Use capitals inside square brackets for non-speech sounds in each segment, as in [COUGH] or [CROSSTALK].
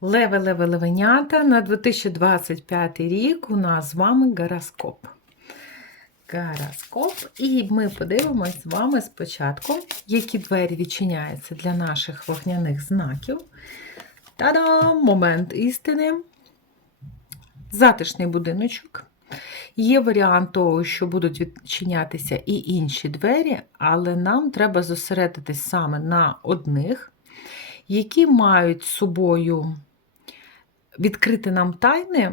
Леве-леве-левенята на 2025 рік у нас з вами гороскоп. Гороскоп. І ми подивимось з вами спочатку, які двері відчиняються для наших вогняних знаків. Та-дам! Момент істини. Затишний будиночок. Є варіант того, що будуть відчинятися і інші двері, але нам треба зосередитись саме на одних, які мають з собою відкрити нам тайни,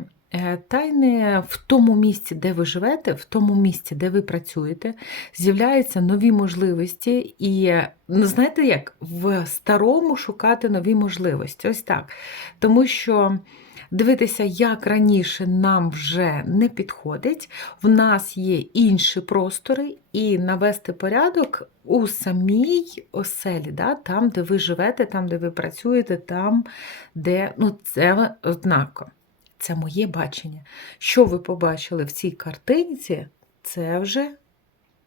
Тайне в тому місці, де ви живете, в тому місці, де ви працюєте, з'являються нові можливості, і ну, знаєте, як в старому шукати нові можливості. Ось так. Тому що. Дивитися, як раніше нам вже не підходить. В нас є інші простори, і навести порядок у самій оселі, да? там, де ви живете, там, де ви працюєте, там, де ну, це однаково. Це моє бачення. Що ви побачили в цій картинці, це вже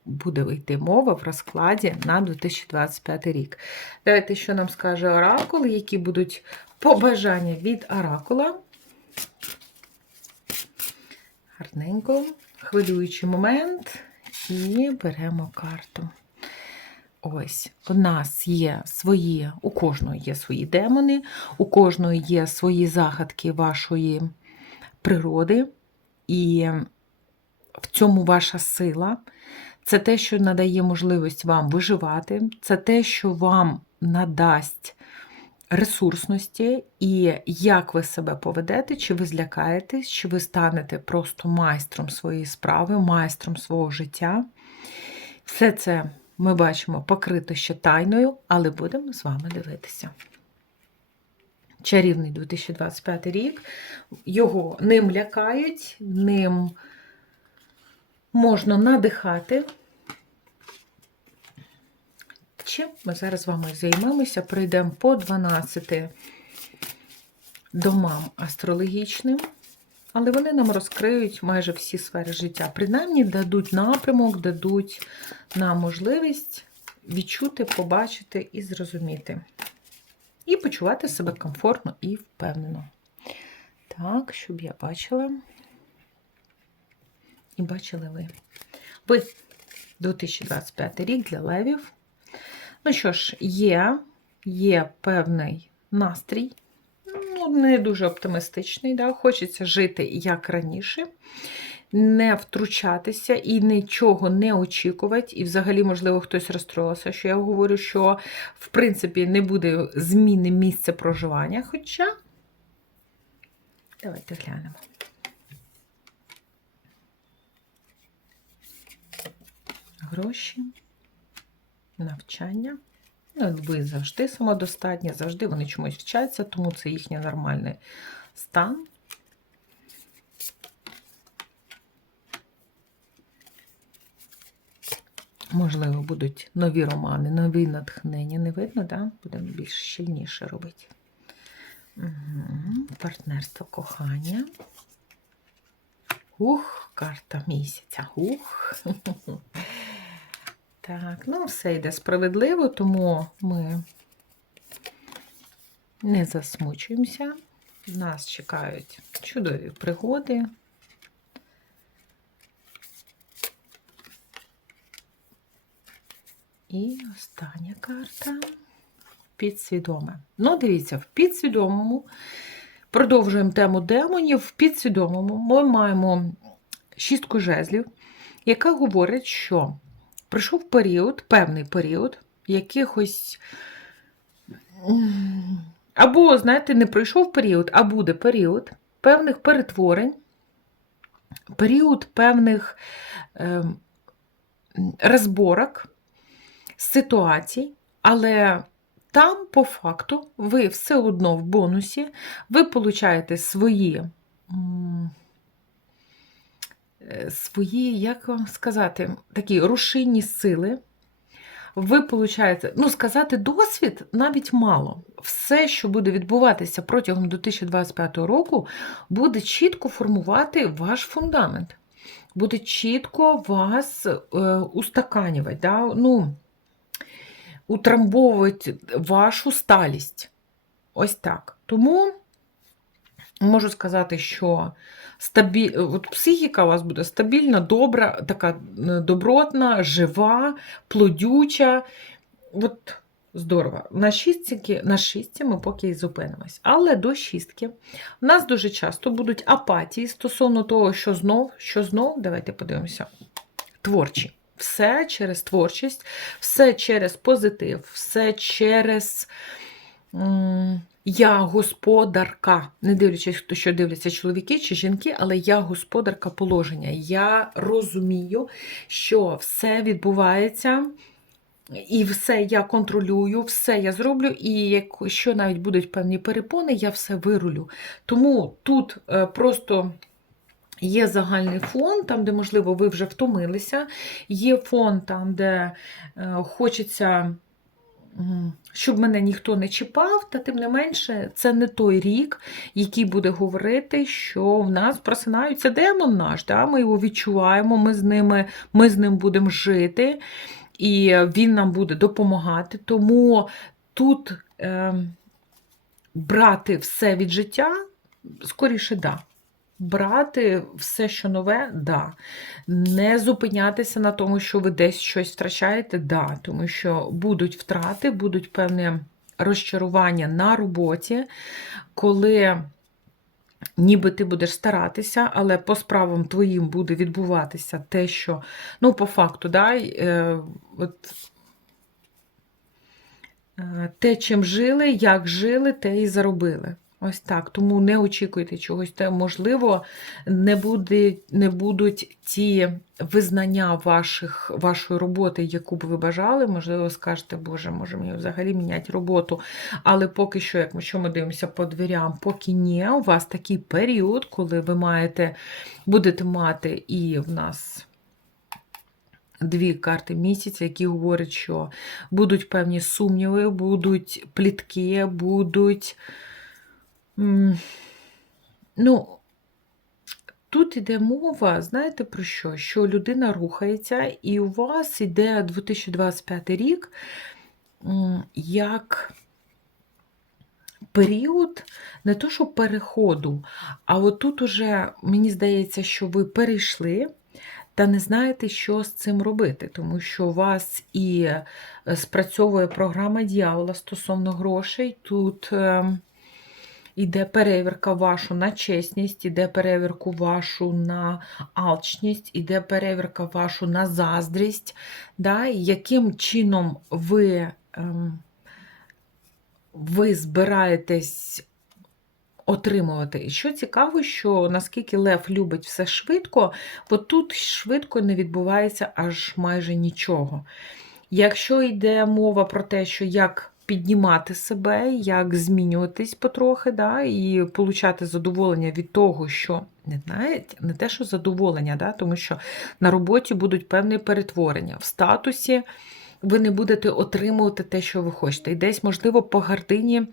буде йти мова в розкладі на 2025 рік. Давайте, що нам скаже Оракул, які будуть побажання від Оракула. Гарненько, хвилюючий момент, і беремо карту. Ось, у нас є свої, у кожного є свої демони, у кожного є свої загадки вашої природи, і в цьому ваша сила. Це те, що надає можливість вам виживати, це те, що вам надасть ресурсності і як ви себе поведете, чи ви злякаєтесь, чи ви станете просто майстром своєї справи, майстром свого життя. Все це ми бачимо покрито ще тайною, але будемо з вами дивитися. Чарівний 2025 рік. Його ним лякають, ним можна надихати. Чим ми зараз з вами займемося, пройдемо по 12 домам астрологічним, але вони нам розкриють майже всі сфери життя. Принаймні дадуть напрямок, дадуть нам можливість відчути, побачити і зрозуміти. І почувати себе комфортно і впевнено. Так, щоб я бачила. І бачили ви. Ви 2025 рік для левів. Ну що ж, є, є певний настрій, ну, не дуже оптимістичний, да? хочеться жити як раніше, не втручатися і нічого не очікувати. І взагалі, можливо, хтось розстроївся, що я говорю, що в принципі не буде зміни місця проживання. Хоча, давайте глянемо. Гроші навчання. Ну, Ви завжди самодостатні, завжди вони чомусь вчаться, тому це їхній нормальний стан. Можливо, будуть нові романи, нові натхнення. Не видно, да? будемо більш щільніше робити. Угу. Партнерство кохання. Ух, карта місяця. Ух. [LAUGHS] Так, ну все йде справедливо, тому ми не засмучуємося. Нас чекають чудові пригоди. І остання карта підсвідоме. Ну, дивіться, в підсвідомому продовжуємо тему демонів. В підсвідомому ми маємо шістку жезлів, яка говорить, що прийшов період, певний період, якихось. Або, знаєте, не пройшов період, а буде період певних перетворень, період певних е, розборок, ситуацій, але там, по факту, ви все одно в бонусі, ви получаєте свої. Свої, як вам сказати, такі рушійні сили. Ви получаєте, ну, сказати, досвід навіть мало. Все, що буде відбуватися протягом 2025 року, буде чітко формувати ваш фундамент, буде чітко вас е, устаканювати, да? ну, утрамбовувати вашу сталість. Ось так. Тому Можу сказати, що стабі... от психіка у вас буде стабільна, добра, така е, добротна, жива, плодюча. От здорово. На шістці, на шістці ми поки і зупинимось. Але до шістки у нас дуже часто будуть апатії стосовно того, що знов, що знов, давайте подивимося, творчі. Все через творчість, все через позитив, все через. м, Я господарка, не дивлячись, що дивляться чоловіки чи жінки, але я господарка положення. Я розумію, що все відбувається, і все я контролюю, все я зроблю, і якщо навіть будуть певні перепони, я все вирулю. Тому тут е, просто. Є загальний фон, там, де, можливо, ви вже втомилися. Є фон там, де е, хочеться, щоб мене ніхто не чіпав, та тим не менше, це не той рік, який буде говорити, що в нас просинається демон наш. Да? Ми його відчуваємо, ми з, ними, ми з ним будемо жити, і він нам буде допомагати. Тому тут е, брати все від життя, скоріше, да. Брати все, що нове, да. Не зупинятися на тому, що ви десь щось втрачаєте, да. Тому що будуть втрати, будуть певні розчарування на роботі, коли ніби ти будеш старатися, але по справам твоїм буде відбуватися те, що, ну, по факту, да, е, от, е, те, чим жили, як жили, те і заробили. Ось так. Тому не очікуйте чогось. Те, можливо, не, буде, не будуть ті визнання ваших, вашої роботи, яку б ви бажали. Можливо, скажете, Боже, може мені взагалі міняти роботу. Але поки що, як ми що ми дивимося по дверям, поки ні, у вас такий період, коли ви маєте, будете мати і в нас. Дві карти місяця, які говорять, що будуть певні сумніви, будуть плітки, будуть. Ну, тут іде мова, знаєте про що? Що людина рухається, і у вас іде 2025 рік як період не то, що переходу, а от тут уже мені здається, що ви перейшли. Та не знаєте, що з цим робити, тому що у вас і е, спрацьовує програма дьявола стосовно грошей. Тут ем, Іде перевірка вашу на чесність, іде перевірку вашу на алчність, іде перевірка вашу на заздрість, да? яким чином ви, ем, ви збираєтесь отримувати. І що цікаво, що наскільки Лев любить все швидко, от тут швидко не відбувається аж майже нічого. Якщо йде мова про те, що як піднімати себе, як змінюватись потрохи, да, і получати задоволення від того, що не навіть не те, що задоволення, да, тому що на роботі будуть певні перетворення. В статусі ви не будете отримувати те, що ви хочете. І десь, можливо, по гардині.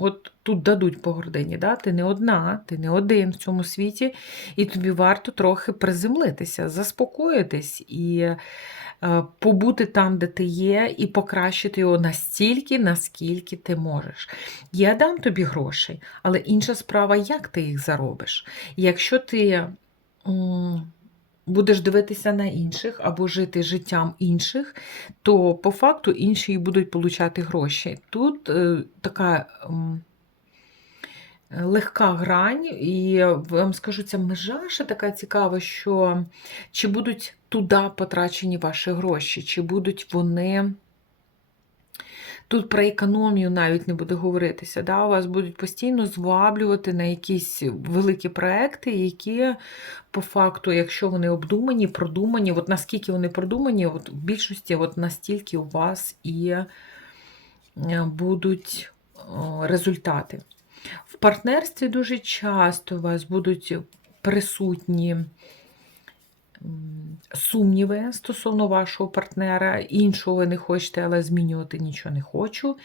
От тут дадуть по гордині, да? ти не одна, ти не один в цьому світі, і тобі варто трохи приземлитися, заспокоїтись і е, побути там, де ти є, і покращити його настільки, наскільки ти можеш. Я дам тобі грошей, але інша справа, як ти їх заробиш. Якщо ти будеш дивитися на інших або жити життям інших, то по факту інші будуть получати гроші. Тут е, така. Легка грань, і вам скажу, ця межа ще така цікава, що чи будуть туди потрачені ваші гроші, чи будуть вони. Тут про економію навіть не буде говоритися. Да? У вас будуть постійно зваблювати на якісь великі проекти, які, по факту, якщо вони обдумані, продумані, от наскільки вони продумані, от в більшості от настільки у вас і е, будуть результати. В партнерстві дуже часто у вас будуть присутні сумніви стосовно вашого партнера, іншого ви не хочете, але змінювати нічого не хочу.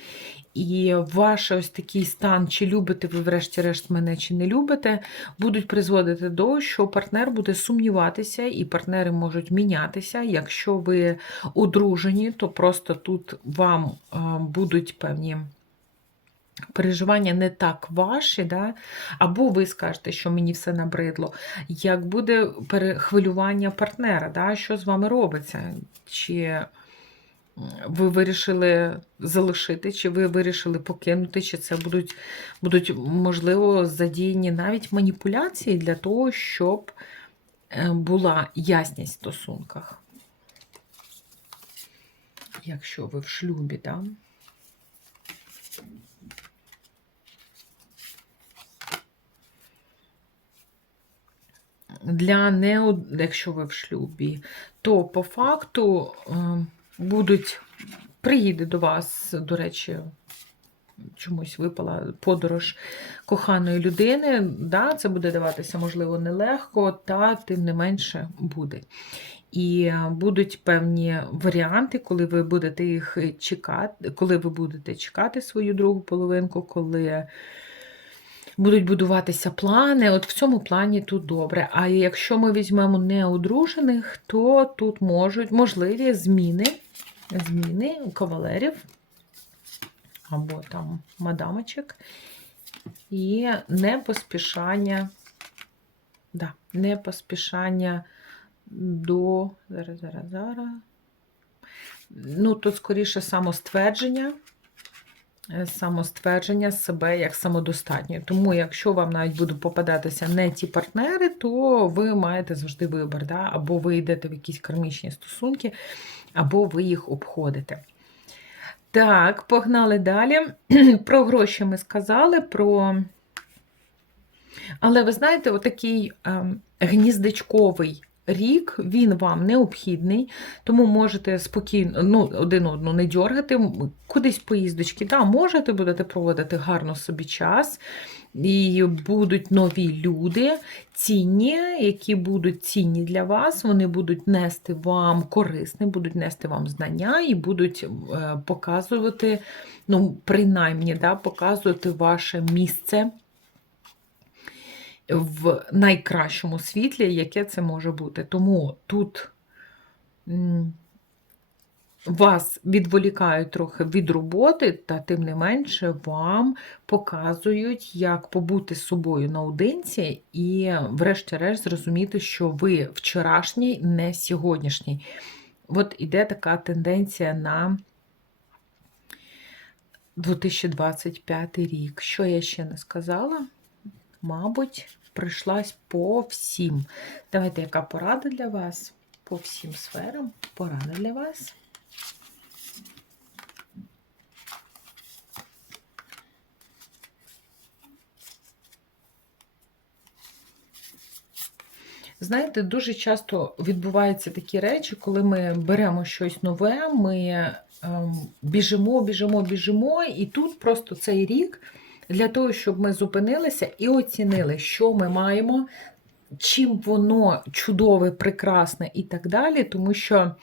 І ваш ось такий стан, чи любите ви, врешті-решт, мене, чи не любите, будуть призводити до, що партнер буде сумніватися, і партнери можуть мінятися. Якщо ви одружені, то просто тут вам будуть певні переживання не так ваші, да? або ви скажете, що мені все набридло, як буде перехвилювання партнера, да? що з вами робиться? Чи ви вирішили залишити, чи ви вирішили покинути, чи це будуть, будуть можливо, задіяні навіть маніпуляції для того, щоб е, була ясність в стосунках. Якщо ви в шлюбі, да? Для не, якщо ви в шлюбі, то по факту е, будуть, приїде до вас, до речі, чомусь випала подорож коханої людини. Да, Це буде даватися, можливо, нелегко, та тим не менше буде. І будуть певні варіанти, коли ви будете їх чекати, коли ви будете чекати свою другу половинку, коли будуть будуватися плани. От в цьому плані тут добре. А якщо ми візьмемо неодружених, то тут можуть можливі зміни, зміни у кавалерів або там мадамочок, і не поспішання, да, не поспішання до. Зараз, зараз, зараз. Ну, тут скоріше самоствердження. Е, самоствердження себе як самодостатньо. Тому, якщо вам навіть будуть попадатися не ті партнери, то ви маєте завжди вибір. Да? Або ви йдете в якісь кармічні стосунки, або ви їх обходите. Так, погнали далі. [CLEARS THROAT] Про гроші ми сказали, про. Але ви знаєте, отакий ем, гніздечковий рік, він вам необхідний, тому можете спокійно ну, один одну не дергати, кудись поїздочки. Да, можете будете проводити гарно собі час. І будуть нові люди, цінні, які будуть цінні для вас, вони будуть нести вам корисне, будуть нести вам знання і будуть е, показувати, ну, принаймні, да, показувати ваше місце в найкращому світлі, яке це може бути. Тому тут вас відволікають трохи від роботи, та тим не менше вам показують, як побути з собою наодинці, і, врешті-решт, зрозуміти, що ви вчорашній, не сьогоднішній. От іде така тенденція на 2025 рік. Що я ще не сказала? Мабуть, прийшлась по всім. Давайте, яка порада для вас? По всім сферам. Порада для вас. Знаєте, дуже часто відбуваються такі речі, коли ми беремо щось нове, ми ем, біжимо, біжимо, біжимо, і тут просто цей рік для того, щоб ми зупинилися і оцінили, що ми маємо, чим воно чудове, прекрасне і так далі, тому що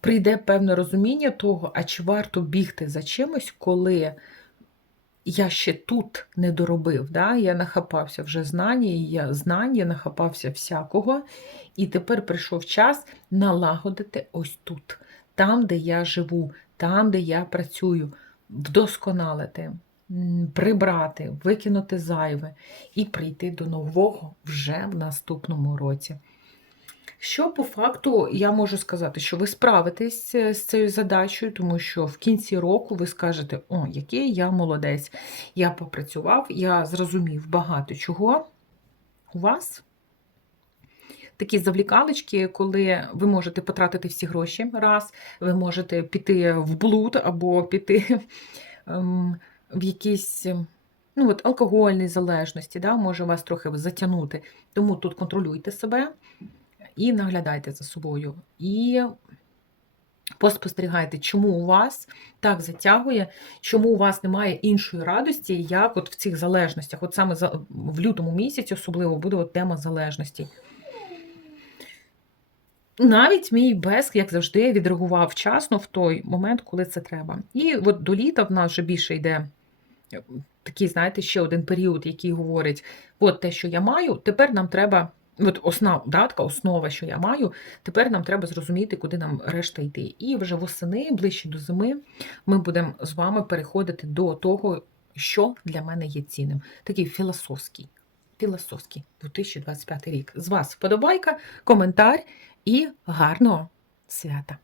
прийде певне розуміння того, а чи варто бігти за чимось, коли я ще тут не доробив. Да? Я нахапався вже знання, я знань, я нахапався всякого. І тепер прийшов час налагодити ось тут, там, де я живу, там, де я працюю, вдосконалити, прибрати, викинути зайве і прийти до нового вже в наступному році. Що по факту я можу сказати, що ви справитесь е, з цією задачею, тому що в кінці року ви скажете, о, який я молодець, я попрацював, я зрозумів багато чого у вас. Такі завлікалочки, коли ви можете потратити всі гроші раз, ви можете піти в блуд або піти [LAUGHS] ем, в якісь ну, от, алкогольні залежності, да, може вас трохи затягнути. Тому тут контролюйте себе і наглядайте за собою. І поспостерігайте, чому у вас так затягує, чому у вас немає іншої радості, як от в цих залежностях. От саме в лютому місяці особливо буде от тема залежності. Навіть мій безк, як завжди, відреагував вчасно в той момент, коли це треба. І от до літа в нас вже більше йде такий, знаєте, ще один період, який говорить: от те, що я маю, тепер нам треба От основ, да, основа, що я маю, тепер нам треба зрозуміти, куди нам решта йти. І вже восени, ближче до зими, ми будемо з вами переходити до того, що для мене є цінним. Такий філософський. Філософський 2025 рік. З вас вподобайка, коментар і гарного свята!